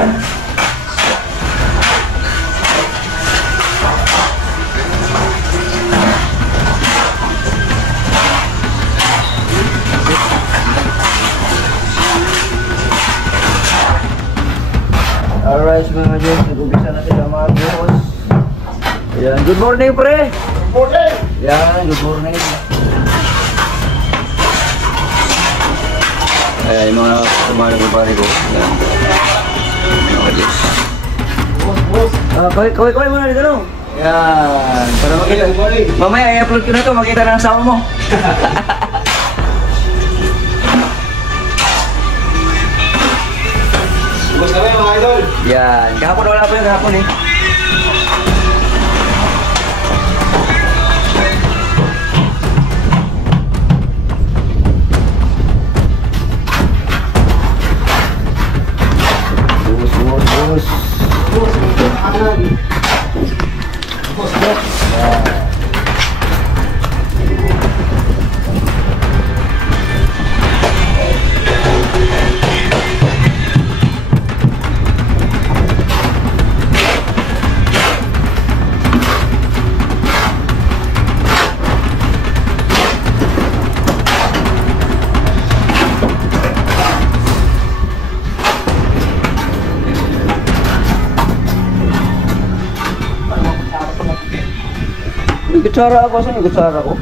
Alright mga ka-joks, nag-umpisa na sila mga buhos. Ayan, good morning pre! Good morning! Ayan, good morning. Ayan, yung mga kumano ng pare ko. Ayan. Mga ka-joks. Kaway muna dito no? Ayan, para makita. Mamaya i-upload ko na ito, makita na ang asawa mo. Bus kami mga idol! Yan, kahapon wala pa yung kahapon eh. Bus. May kutsara ako, saan yung kutsara ko?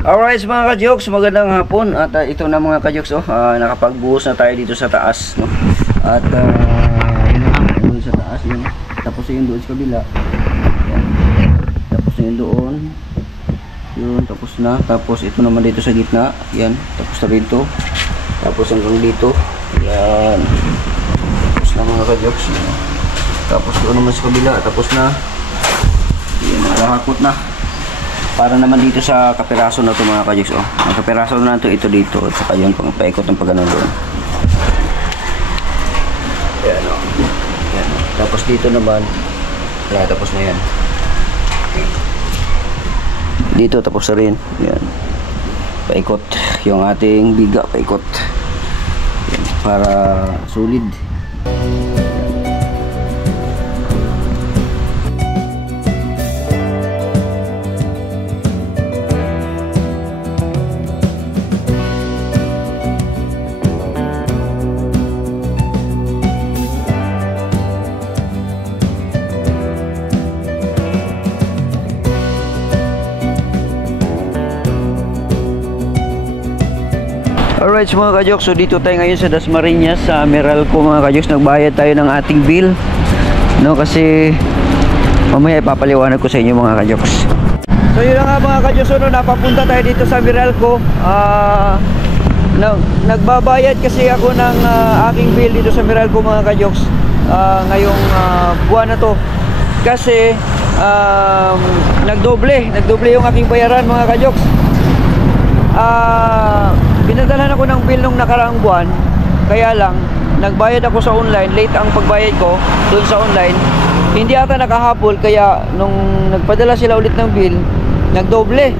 Alright mga ka-jokes, magandang hapon. At ito na mga ka-jokes, nakapagbuhos na tayo dito sa taas, no? At yun sa taas yun. Tapos yun doon sa kabila. Yan. Tapos yun doon. Yun, tapos na. Tapos ito naman dito sa gitna. Yan, tapos na rito. Tapos hanggang dito. Yan. Tapos na mga ka-jokes. Tapos doon naman sa kabila. Tapos na. Yan, nakahakot na. Para naman dito sa kapiraso na ito mga ka-jokes, ang kapiraso na ito dito at saka yun pang paikot ng pagano doon. Yan o. Yan. Tapos dito naman tapos na yan dito, tapos na rin yan, paikot yung ating biga, paikot yan, para solid. Alright mga ka-jokes, so dito tayo ngayon sa Dasmariñas sa Meralco mga ka-jokes. Nagbayad tayo ng ating bill, no, kasi mamaya ipapaliwanag ko sa inyo mga ka-jokes. So yun nga mga ka-jokes, no, napapunta tayo dito sa Meralco. Nagbabayad kasi ako ng aking bill dito sa Meralco mga ka-jokes ngayong buwan na to, kasi nagdoble yung aking bayaran mga kajoks. Pinadalhan ako ng bill nung nakaraang buwan, kaya lang nagbayad ako sa online, late ang pagbayad ko doon sa online, hindi ata nakahabol, kaya nung nagpadala sila ulit ng bill, nagdoble,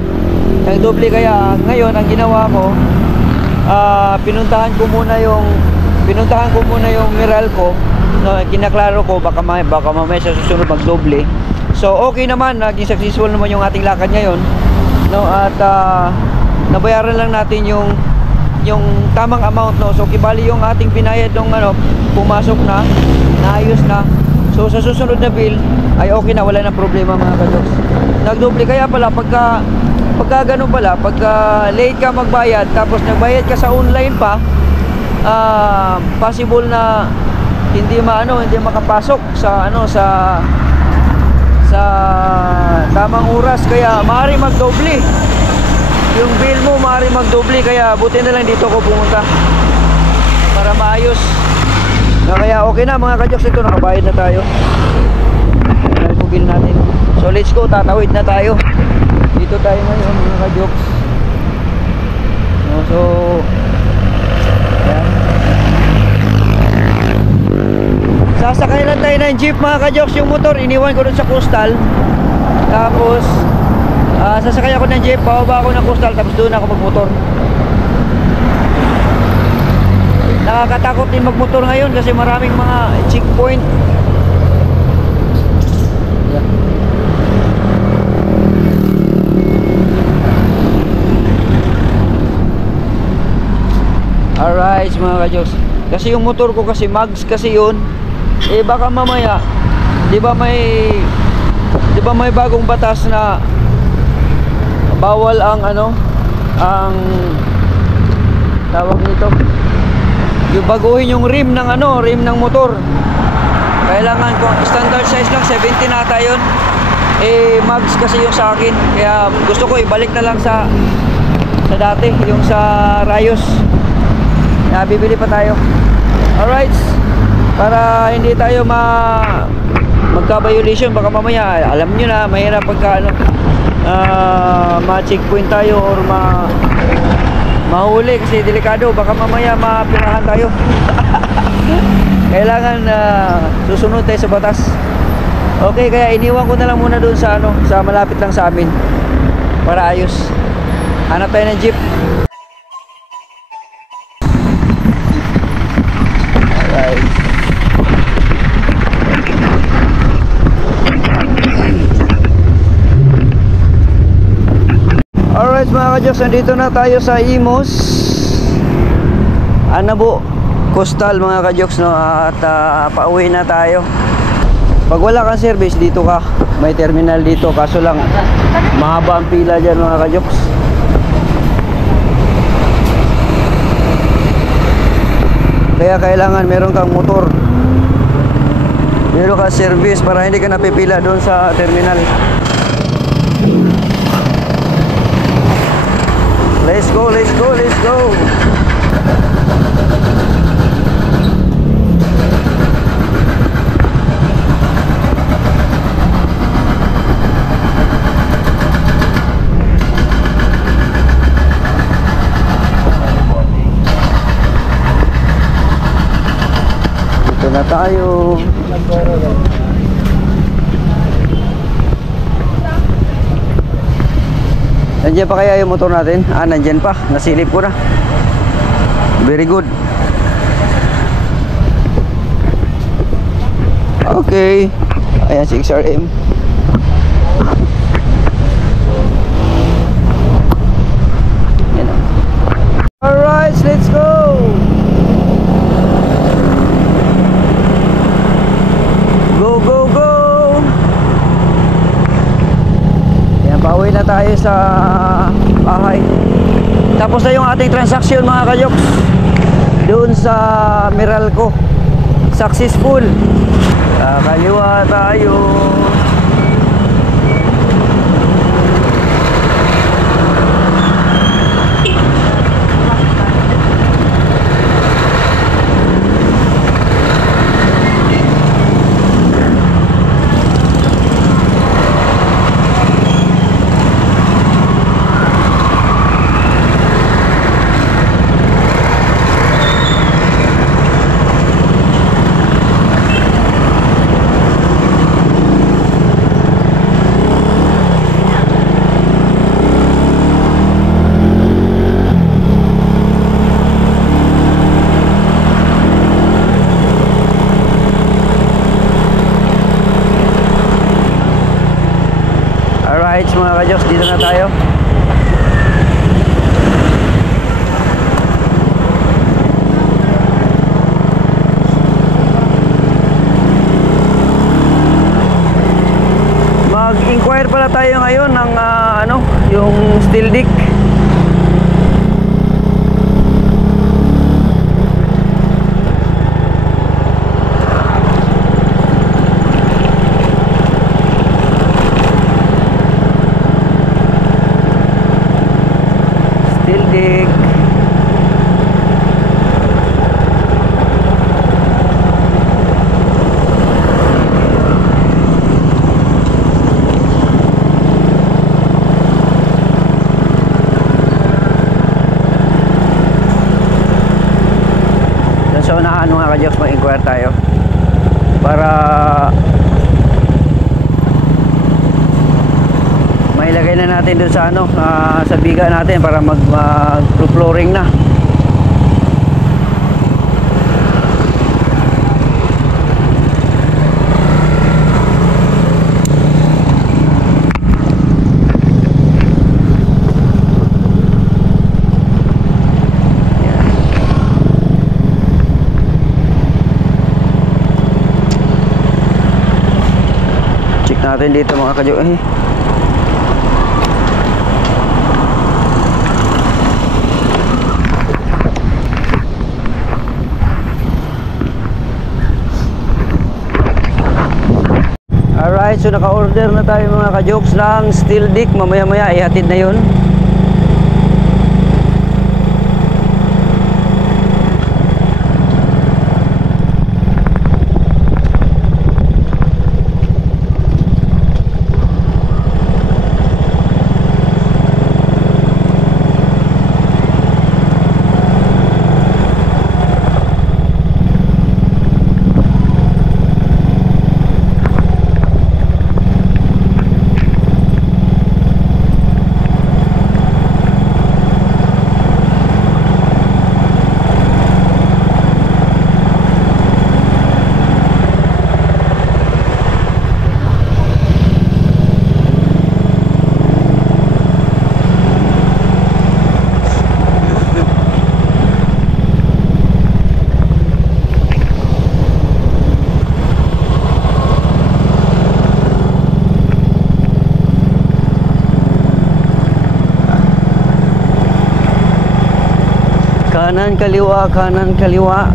kaya ngayon ang ginawa ko, pinuntahan ko muna yung Meralco, no, kinaklaro ko baka mamaya sa susunod magdoble. So okay naman, naging successful naman yung ating lakad ngayon, no, at nabayaran lang natin yung tamang amount, no. So kibali yung ating binayad nung pumasok na, naayos na. So sa susunod na bill ay okay na, wala na problema mga kajoks. Nagdoble, kaya pala pagka ganun pala, pagka late ka magbayad tapos nagbayad ka sa online pa, possible na hindi makapasok sa sa tamang oras, kaya maaari magdoble yung bill mo, maaari magdoble. Kaya buti na lang dito ko pumunta para maayos. Kaya okay na mga kajoks, ito nakabayad na tayo. Ano yung bill natin. So let's go, tatawid na tayo. Dito tayo ngayon mga kajoks. So ayan. Sasakay lang tayo ng jeep mga kajoks. Yung motor iniwan ko dun sa coastal, tapos sasakay ako ng jeep, pababa ako ng coastal, tapos doon ako magmotor. Nakakatakot din magmotor ngayon kasi maraming mga checkpoint. Yeah. Alright mga kajoks, kasi yung motor ko kasi mags kasi yun, baka mamaya, di ba may bagong batas na bawal ang ang tawag nito, yung baguhin yung rim ng motor. Kailangan ko standard size lang, 17 ata yun. Mags kasi yung sa akin, kaya gusto ko ibalik na lang sa dati, yung sa Rayos. Bibili pa tayo. Alright, para hindi tayo magka-violation. Baka mamaya, alam nyo na, mahirap pagka ma-checkpoint tayo or mahuli kasi delikado. Baka mamaya mapirahan tayo. Kailangan susunod tayo sa batas. Okay, kaya iniwan ko na lang muna doon sa sa malapit lang sa amin para ayos. Hanap tayo ng jeep. Alright mga kajoks, nandito na tayo sa Imus Anabo Coastal mga kajoks, no? At pauwi na tayo. Pag wala kang service, dito ka, may terminal dito, kaso lang mahaba ang pila dyan mga kajoks. Kaya kailangan meron kang motor, meron kang service para hindi ka napipila doon sa terminal. Let's go, let's go, let's go. Dito na tayo. Nandiyan pa kaya yung motor natin? Nandiyan pa. Nasilip ko na. Very good. Okay. Ayan si XRM. Yan. Alright, let's go. Go, go, go. Pauwi na tayo sa bahay. Tapos na yung ating transaksyon mga kajoks doon sa Meralco. Successful. Kaliwa tayo. Alright mga kajoks, dito na tayo. Mag-inquire pala tayo ngayon ng yung steel dick. Steel dick. So unahan mga kajoks, mag-inquire tayo para mailagay na natin dun sa sa biga natin para mag-flooring na. Natin dito mga kajoks. Alright, so naka-order na tayo mga kajoks ng steel dick. Mamaya-maya ihatid na yun. Kanan kaliwa, kanan kaliwa.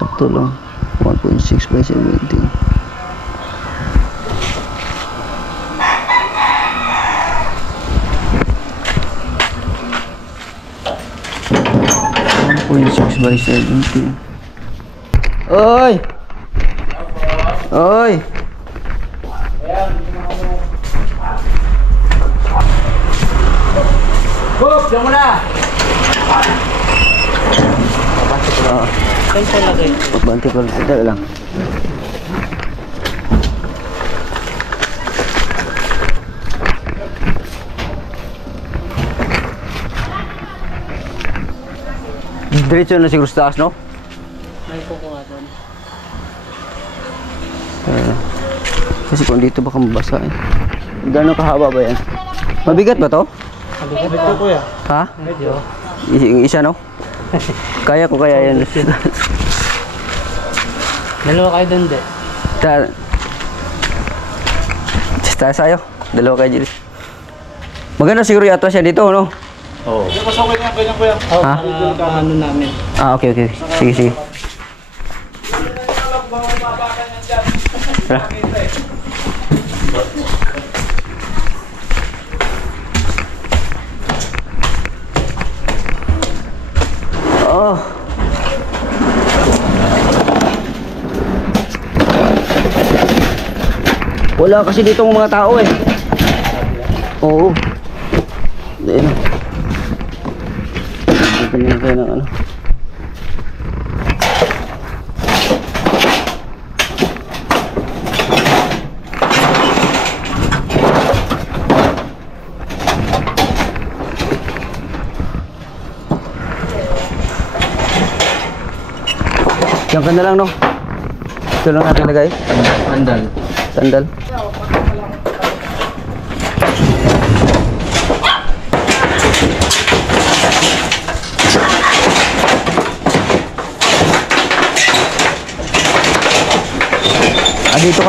Sakto lang. 1.6 by 17. By 17. Oy! Oy! Bob, diyan mo na! Pagbanti ko lang. Dali lang. Diretso na siguro sa taas, no? May kuko nga doon. Kasi kung dito baka mabasa eh. Gano'ng kahaba ba yan? Mabigat ba to? Mabigat ko kuya. Ha? Medyo. Yung isa, no? Kaya ko kaya yan. Dalawa kayo doon, de. Tayo sayo. Dalawa kayo dito. Maganda siguro yata siya dito, no? Oo. Yung pasok niya, kanya kuya. Oh, Ha? para ano namin. Ah, okay, okay. Sige, sige. Tara. Oh. Wala kasi dito mga tao eh. Oo. Hindi na. Ganyan kayo ng ano. Diyan ka na lang, no? Ito lang natin lagay. Sandal. Sandal.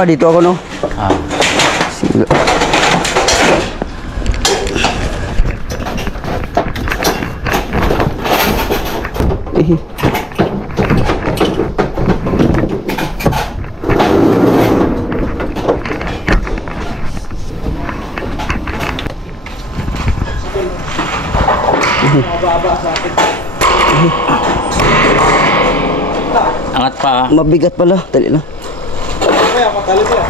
Dito ako, no? Ah. Sige. Angat pa. Mabigat pala. Dali na. Kaya, matalim yan.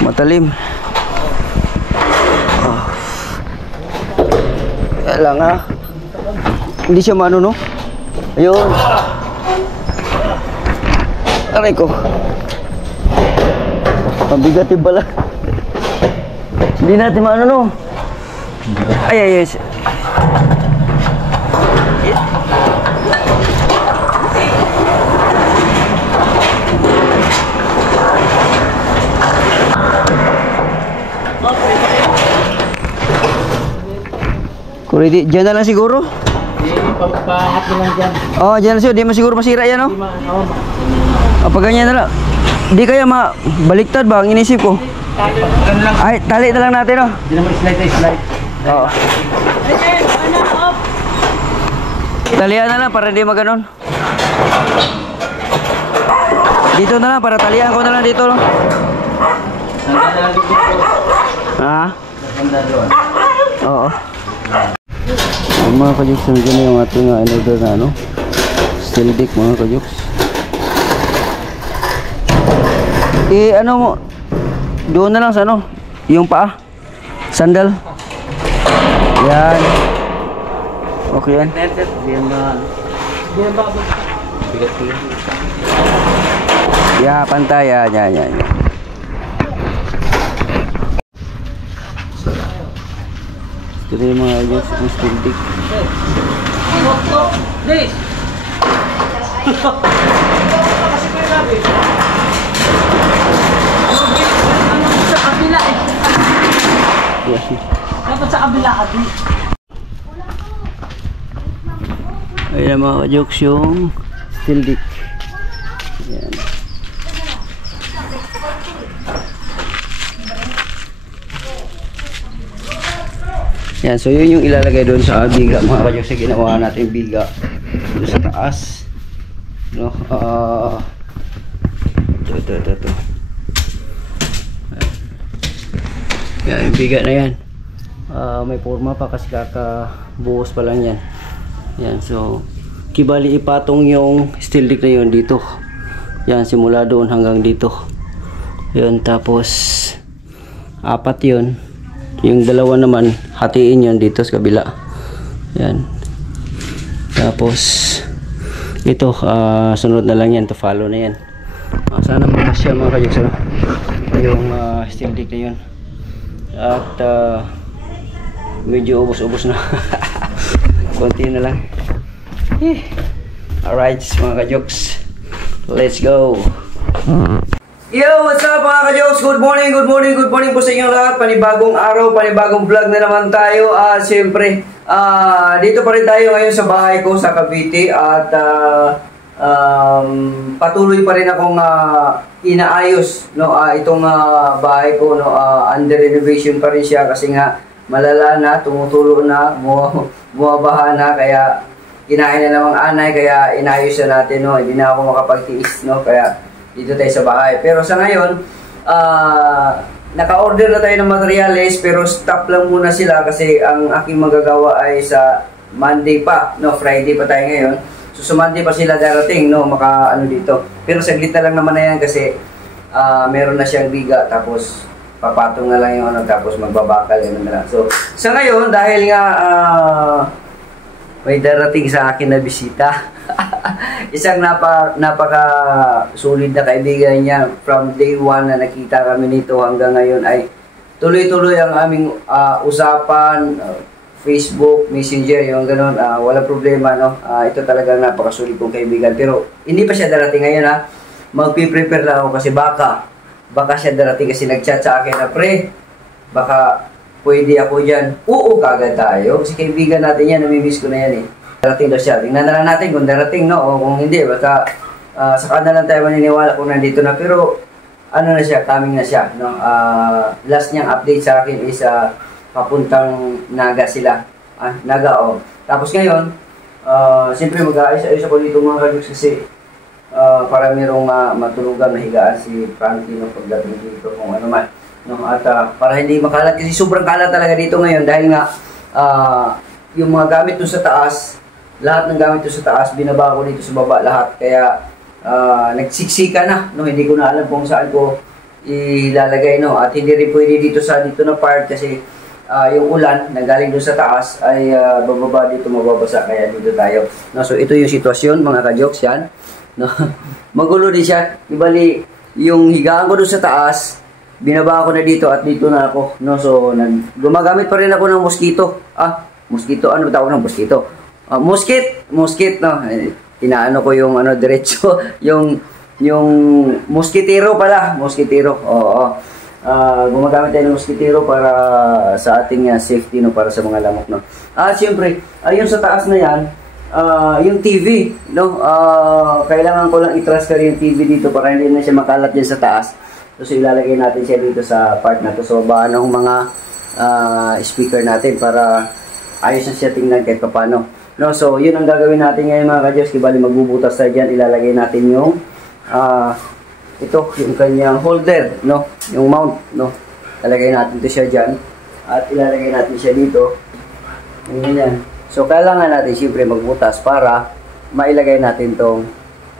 Matalim. Ah. Kaya lang ah. Hindi siya maano, no? Ayun. Aray ko. Mabigat yung bala. Hindi natin maano, no? Ay. Kuridi, dyan na lang siguro. Pagpaangat mo lang dyan. Oh, dyan na siguro. Di mo siguro masira yan, no? Pag ganyan na lang. Di kaya baliktad ba? Ang inisip ko. Ay, tali na lang natin, no? Hindi naman slide. Oo. Talian na lang para hindi maganon. Dito na lang para talian ko na lang dito, no? Ha? Oo. Mga kajuks, nandiyan na yung ating in-order na ano, steel dick mga kajuks. Ano mo, doon na lang sa ano, yung paa, sandal. Yan. Okay yan. Ya, pantay. Yan. Ito yung mga ayos, yung steel dick. Dapat sa kabila ka din. Ayan mga ka-jokes yung steel dick. Ayan. Yan, so yun yung ilalagay doon sa biga mga ka-jokes. Ginawa natin biga doon sa taas. No? Ito. Yan, yung biga na yan. May forma pa kasi kakabuhos pa lang yan. Yan, so kibali ipatong yung steel dick na yun dito. Yan, simula doon hanggang dito. Yun, tapos apat yun. Yung dalawa naman, hatiin yun dito sa kabila. Yan. Tapos ito, sunod na lang yan, to follow na yan. Sana makasya mga kajuks, yung steel dick na yun. At medyo ubos-ubos na. Konti na lang. Alright, mga ka-jokes. Let's go. Yo, what's up mga ka-jokes? Good morning, good morning, good morning po sa inyong lahat. Panibagong araw, panibagong vlog na naman tayo. Siyempre, dito pa rin tayo ngayon sa bahay ko sa Cavite. At patuloy pa rin akong inaayos, no, itong bahay ko, no, under renovation pa rin siya kasi nga malala na, tumutulo na, bumabaha na, kaya kinain na namang anay, kaya inayos na natin, no, hindi na ako makapagtiis, no, kaya dito tayo sa bahay. Pero sa ngayon, naka-order na tayo ng materials, pero stop lang muna sila kasi ang aking magagawa ay sa Monday pa, no, Friday pa tayo ngayon. So, Monday pa sila darating, no, maka-ano dito. Pero saglit na lang naman na yan kasi meron na siyang biga, tapos papatong na lang yung ano, tapos magbabakal, yun na lang. So, sa ngayon, dahil nga may darating sa akin na bisita. Isang napaka sulit na kaibigan niya. From day 1 na nakita kami nito hanggang ngayon ay tuloy-tuloy ang aming usapan, Facebook, Messenger, yung gano'n, walang problema, no? Ito talaga napakasulit kong kaibigan. Pero hindi pa siya darating ngayon, ha? Magpiprepare lang ako kasi baka siya darating kasi nag-chat sa akin na, pre, baka pwede ako dyan. Oo, kagad tayo. Kasi kaibigan natin yan, namimiss ko na yan, eh. Darating daw siya. Tingnan na lang natin kung darating, no? O kung hindi, baka saka na lang tayo maniniwala kung nandito na. Pero ano na siya, coming na siya, no? Last niyang update sa akin is papuntang Naga sila. Naga, oh. Tapos ngayon, siyempre mag-aayos-ayos ako dito mga kajuks kasi para merong matulugan na higaan si Frankie, no, pagdating dito kung ano man. No? At para hindi makalat kasi sobrang kalat talaga dito ngayon dahil nga yung mga gamit doon sa taas, lahat ng gamit doon sa taas, binaba ko dito sa baba lahat. Kaya nagsiksika na, no? Hindi ko na alam kung saan ko ilalagay, no? At hindi rin pwede dito na part kasi yung ulan na galing doon sa taas ay bababa dito, mababasa, kaya dito tayo, no? So ito yung sitwasyon mga ka-jokes, yan, no? Magulo din siya, ibali yung higaan ko doon sa taas, binaba ko na dito at dito na ako, no? So gumagamit pa rin ako ng mosquito, mosquito, ano tawag ng mosquito? Mosquit, no? Inaano ko yung ano diretso yung mosquitero pala, mosquitero, oo. Gumagamit tayo ng mosquitero para sa ating safety, no, para sa mga lamok, no. Siyempre, ayun sa taas na yan, yung TV, no, kailangan ko lang i-transfer yung TV dito para hindi na siya makalat dyan sa taas. So ilalagay natin siya dito sa part na to. So baka ng mga speaker natin para ayos na siya tingnan kahit paano, no. So yun ang gagawin natin ngayon mga ka-Diyos. Kibali magbubutas tayo dyan, ilalagay natin yung ito, yung kanyang holder, no, yung mount, no. Ilalagay natin ito siya dyan at ilalagay natin siya dito. Ganyan. So kailangan natin siyempre magbutas para mailagay natin tong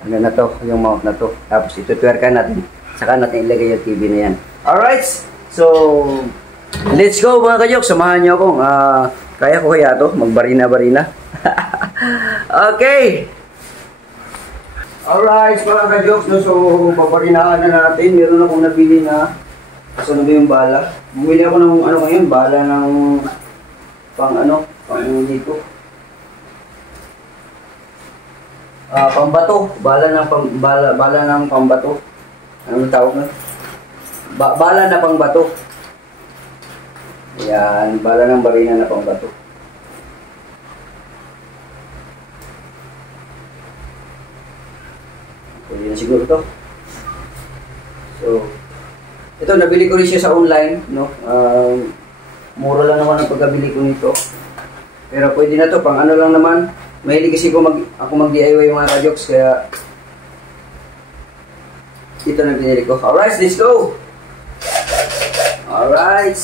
ano na to, yung mount na to. Tapos itutuwerkan natin, saka natin ilagay yung TV na yan. Alright, so let's go mga ka-jokes. Samahan niyo akong kaya ko kaya to, magbarina-barina. Okay. Alright, mga ka-jokes, no? So paparinahan na natin. Meron akong nabili na, kasi ano ba yung bala? Bumili ako ng ano ngayon, bala ng pang dito. Pambato, bala ng pambato. Anong tawag na? Bala na pangbato. Yan, bala ng barina na pangbato. Pwede na siguro to. So, ito, nabili ko rin siya sa online, no? Mura lang naman ang pagkabili ko nito. Pero pwede na to, pang ano lang naman. Mahilig kasi ako mag-DIY mga ka-jokes, kaya ito na binili ko. Alright, let's go! Alright.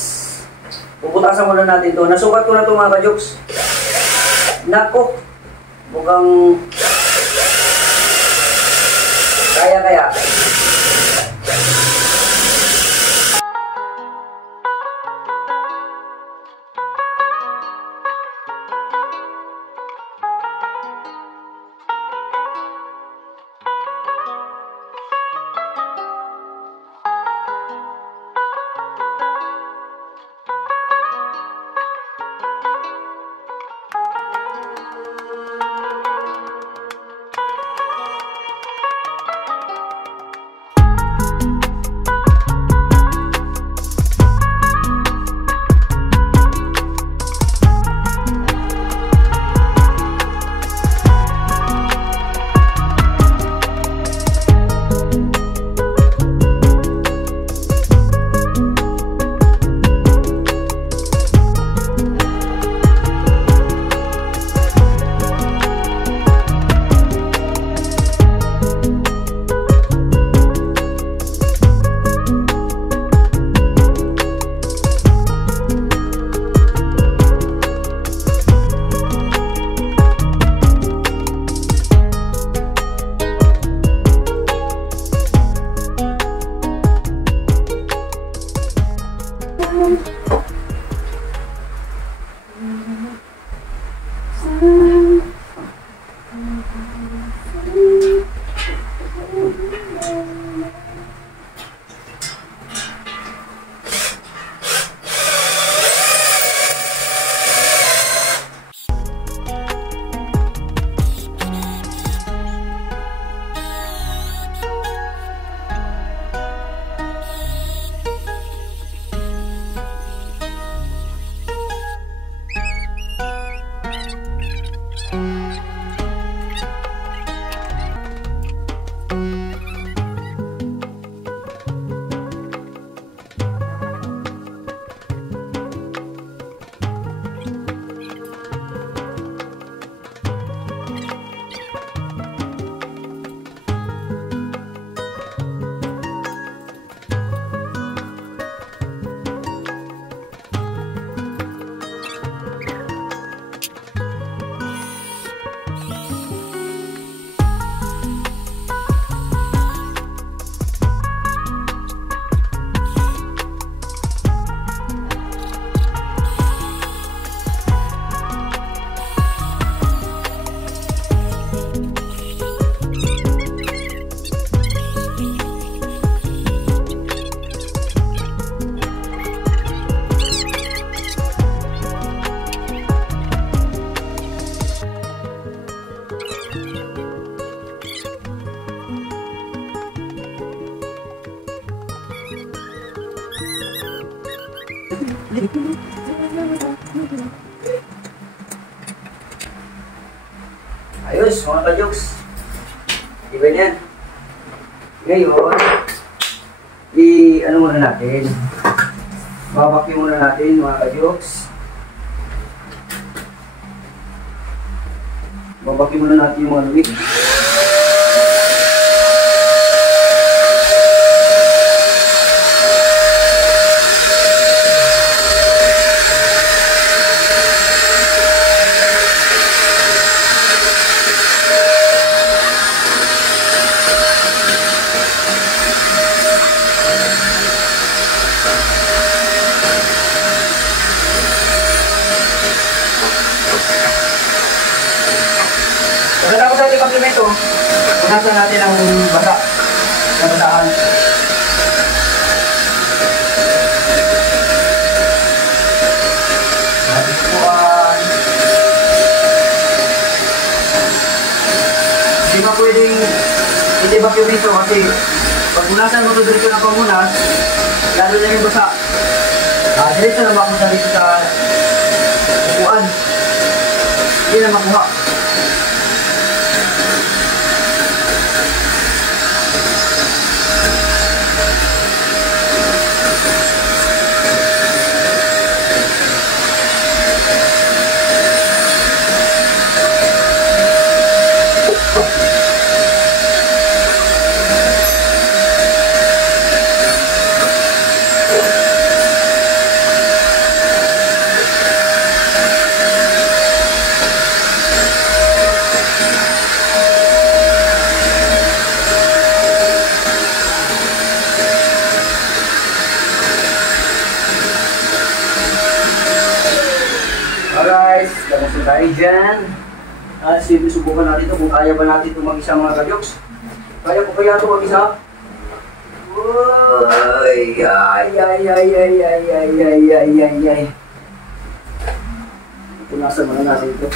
Puputasan muna natin to. Nasukat ko na to mga ka-jokes. Nako! Mukhang kaya. Ayos, mga ka-jokes. Diba yan? Ngayon, ano muna natin? Babakyo muna natin, mga ka-jokes. Babakyo muna natin yung mga lumig. Pagkatapos natin komplemento, punasan natin ang basa. Ang basahan. Natin pupuan. Hindi ba pwedeng hindi vacuumito kasi pag punasan mo ito dito ng pamunas, lalo na yung basa. Diretso na mapunta dito sa pupuan. Hindi na makuha. Alright, tapos na tayo dyan. At subukan natin ito kung kaya ba natin ito mag-isa, mga ka-jokes. Kaya ko kaya ito mag-isa? Uy, ay. Punasan muna natin ito.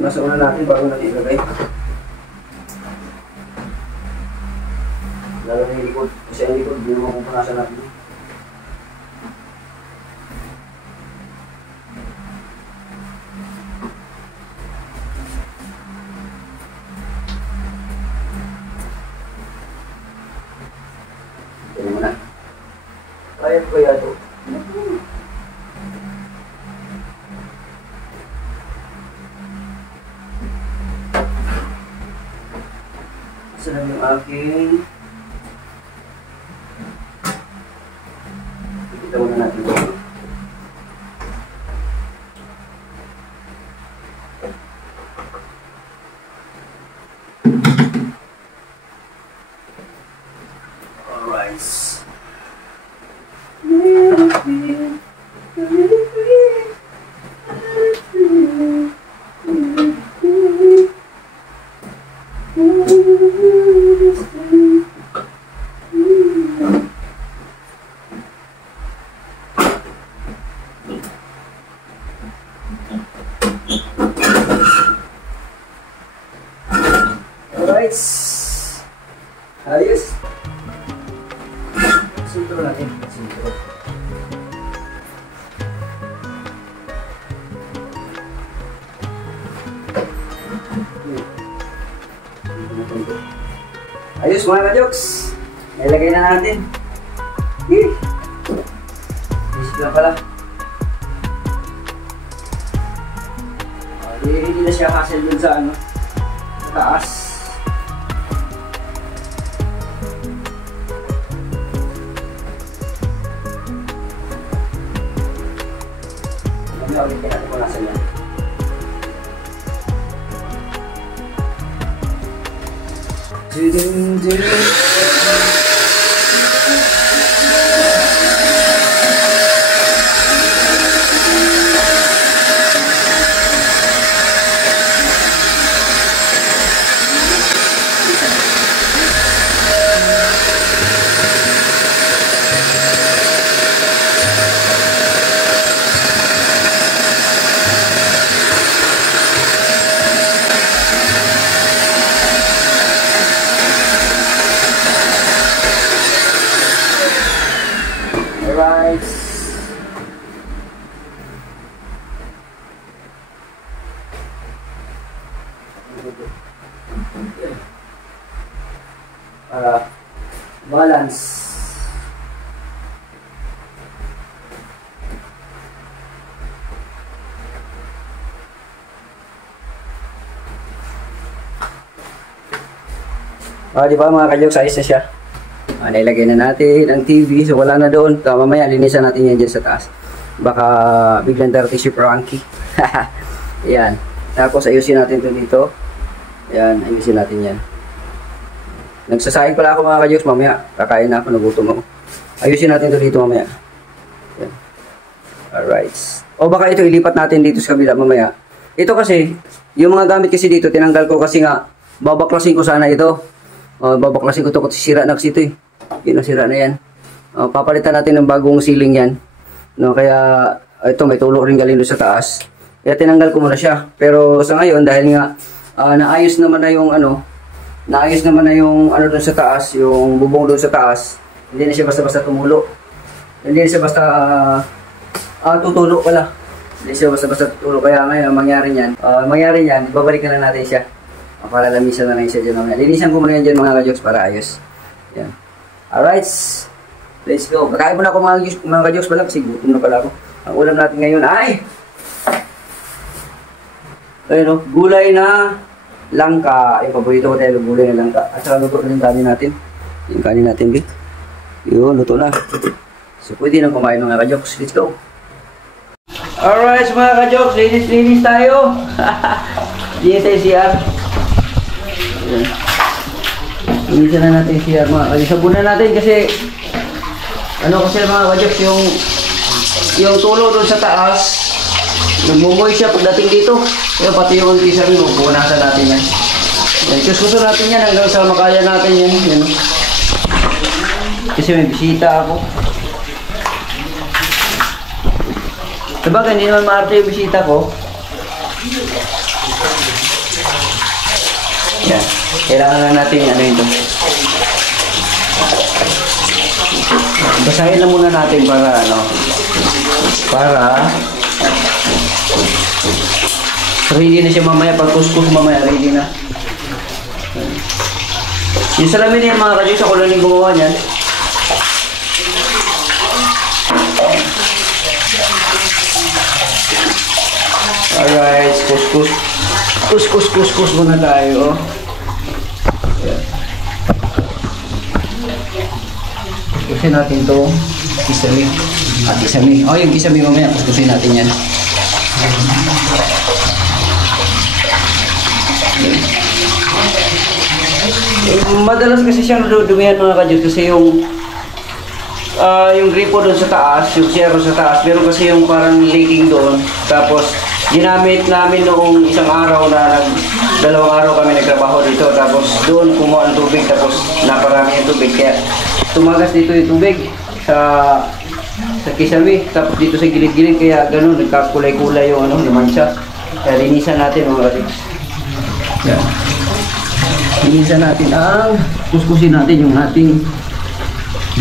Punasan muna natin bago natin ilagay. Lalo na yung likod. Kasi ang likod, hindi naman pupunasan natin. Ito muna. Kaya ko kaya ito. Saan yung aking kita muna natin ito. Alright. Alright. Ayos. Sintro natin. Sintro. Ayos, mga ka-jokes. Nilagay na natin. Isip lang pala. Hindi na siya hassle dun sa ano, taas. Ulit natin kung nasa yan. advance. Di ba mga ka-jokes, ayos na siya. Nailagay na natin ang TV, so wala na doon. Mamaya linisan natin yan dyan sa taas. Baka biglang darating si Frankie. Ayan. Tapos ayusin natin ito dito. Ayan, ayusin natin yan. Nagsasayang pala ako mga ka-jokes, mamaya kakain na ako, nagutom ako. Ayusin natin ito dito mamaya. Ayan. Alright. O baka ito ilipat natin dito sa kabila mamaya. Ito kasi, yung mga gamit kasi dito, tinanggal ko kasi nga, babaklasin ko sana ito. Babaklasin ko ito kasi sira na kasi ito eh. Yun ang sira na yan. Papalitan natin ng bagong ceiling yan. No, kaya ito may tulo rin galing doon sa taas. Kaya tinanggal ko muna siya. Pero sa ngayon dahil nga naayos naman na yung ano doon sa taas, yung bubong doon sa taas. Hindi na siya basta-basta tumulo. Hindi na siya basta tutulo pala. Hindi siya basta-basta tutulo. Kaya ngayon mangyari niyan, babalikan na natin siya. Para lamisan na lang siya dyan mamaya. Linisan ko muna yan dyan mga ka-jokes para ayos. Yan. Alright. Let's go. Kakain muna ako mga ka-jokes pala kasi gutom na pala ako. Ang ulam natin ngayon ay ayun o, gulay na langka. Yung paborito ko tayo, gulay na langka. At saka luto na yung kanin natin. Yung kanin natin, bit. Yun, luto na. So pwede nang kumain mga ka-jokes. Let's go. Alright mga ka-jokes, linis tayo. Dito tayo siya. Linisan na natin siya mga ka-jokes. Sabunan natin kasi ano kasi mga ka-jokes, yung tulo doon sa taas nagmumoy siya pagdating dito. Kaya pati yung kisame mo, punasan natin yan. Kuskuso natin yan hanggang sa makaya natin yan. Yan. Kasi may bisita ako. Sabagay, hindi naman maarte yung bisita ko. Yan. Kailangan lang natin ano ito. Basahin lang muna natin para ready na siya mamaya. Pag kuskus mamaya ready na. Yung salamin niyan mga ka-jokes, ako lang yung gumawa niyan. Alright, kuskus muna tayo. Kuskusin natin to kisame at kisame. Yung kisame mamaya kuskusin natin yan. Madalas kasi siyang dudumihan mga ka-jokes kasi yung gripo doon sa taas, yung zero sa taas, meron kasi yung parang leaking doon. Tapos ginamit namin noong isang araw na dalawang araw kami nagtrabaho dito. Tapos doon kumuha ng tubig, tapos naparami yung tubig. Kaya tumagas dito yung tubig sa kisame. Tapos dito sa gilid-gilid, kaya ganun, nagkakulay-kulay yung mansya. Kaya linisan natin mga ka-jokes. Yan. Linisan natin kuskusin natin yung ating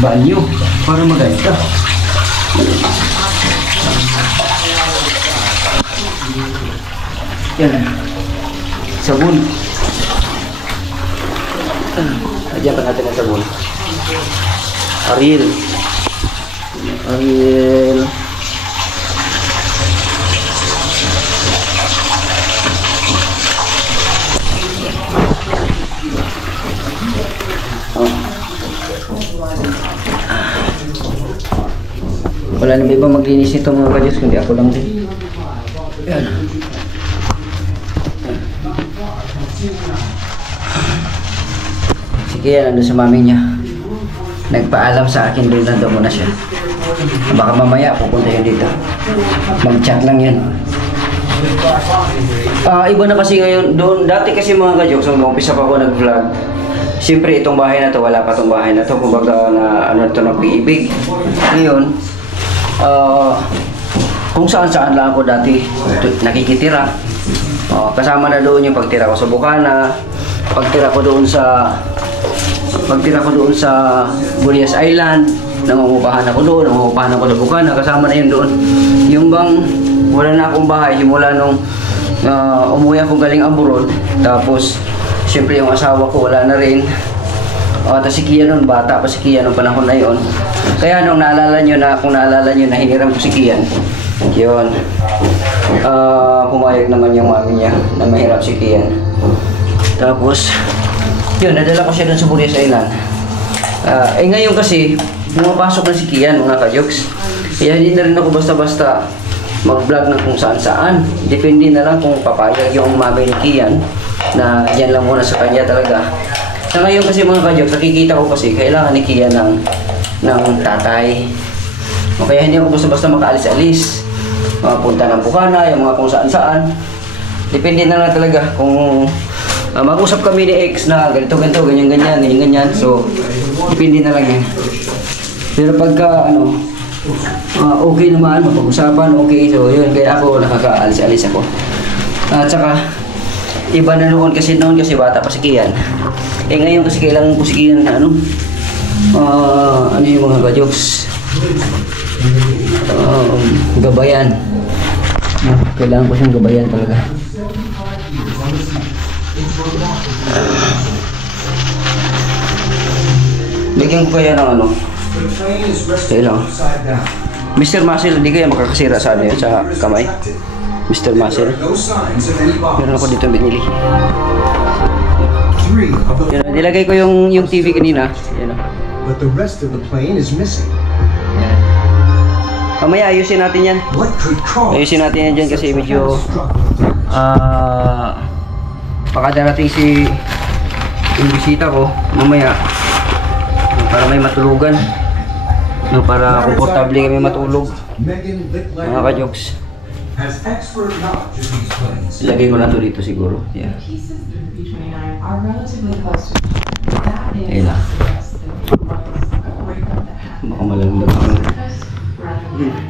banyo para maganda. Yan. Sabon. Lagyan pa natin ang sabon. Ariel. Wala na ba ibang maglinis ito mga ka-jokes, kundi ako lang din. Yan. Sige yan, nandun sa mami niya. Nagpaalam sa akin, doon nandun muna siya. Baka mamaya pupunta yun dito. Mag-chat lang yan. Iba na kasi ngayon doon. Dati kasi mga ka-jokes, nung umpisa pa ako nag-vlog, siyempre itong bahay na to, wala pa itong bahay na to. Kumbaga na ano ito, nag-iibig. Ngayon, kung saan-saan lang ako dati nakikitira. Kasama na doon yung pagtira ko sa Bukana, pagtira ko doon sa Burias Island, nangungupahan ako doon, nangungupahan ako sa Bukana, kasama na yun doon. Yung bang wala na akong bahay simula nung umuwi ako galing abroad, tapos siyempre yung asawa ko wala na rin. Tapos si Kian nun, bata pa si Kian nung panahon na yun. Kaya nung kung naalala nyo na hiniram ko si Kian, yun, pumayag naman yung mami niya na mahirap si Kian. Tapos, yun, nadala ko siya dun sa Burias Island. Ngayon kasi, pumapasok na si Kian, mga kajoks. Kaya hindi na rin ako basta-basta mag-vlog ng kung saan-saan. Depende na lang kung papayag yung mami ni Kian na yan lang muna sa kanya talaga. Sa ngayon kasi mga kajoks, nakikita ko kasi kailangan ni Kian ng tatay. O kaya hindi ako basta-basta makaalis-alis. Punta ng Bukana, yung mga kung saan-saan. Depende na lang talaga kung mag-usap kami ni X na ganito, ganyan. So, depende na lang yan. Pero pagka, okay naman, mapag-usapan, okay. So, yun, kaya ako nakakaalis-alis ako. At saka, iba na noon kasi bata pa si Kian. Ngayon kasi kailangan ko si Kian na ano yung mga kajoks. Gabayan. Kailangan ko siyang gabayan talaga. Bigyan ko kaya ng ano. Kailangan. Mr. Muscle, hindi kaya makakasira sa ano yun, sa kamay. Mr. Muscle. Meron ako dito binili. Yan, nilagay ko yung TV kanina. Yan, But the rest of the plane is missing. yan. Mamaya ayusin natin yan. What could cause? Ayusin natin yan dyan kasi medyo baka darating yung bisita ko mamaya para may matulugan, para komportable kami matulog, Megan mga kajoks. has expert knowledge of these planes. Ilagay ko na to dito siguro. Yeah. Pieces of the 329 are relatively close to each other. That is Ayun lang. the breakup that happened. Baka malaglag ako. Rather than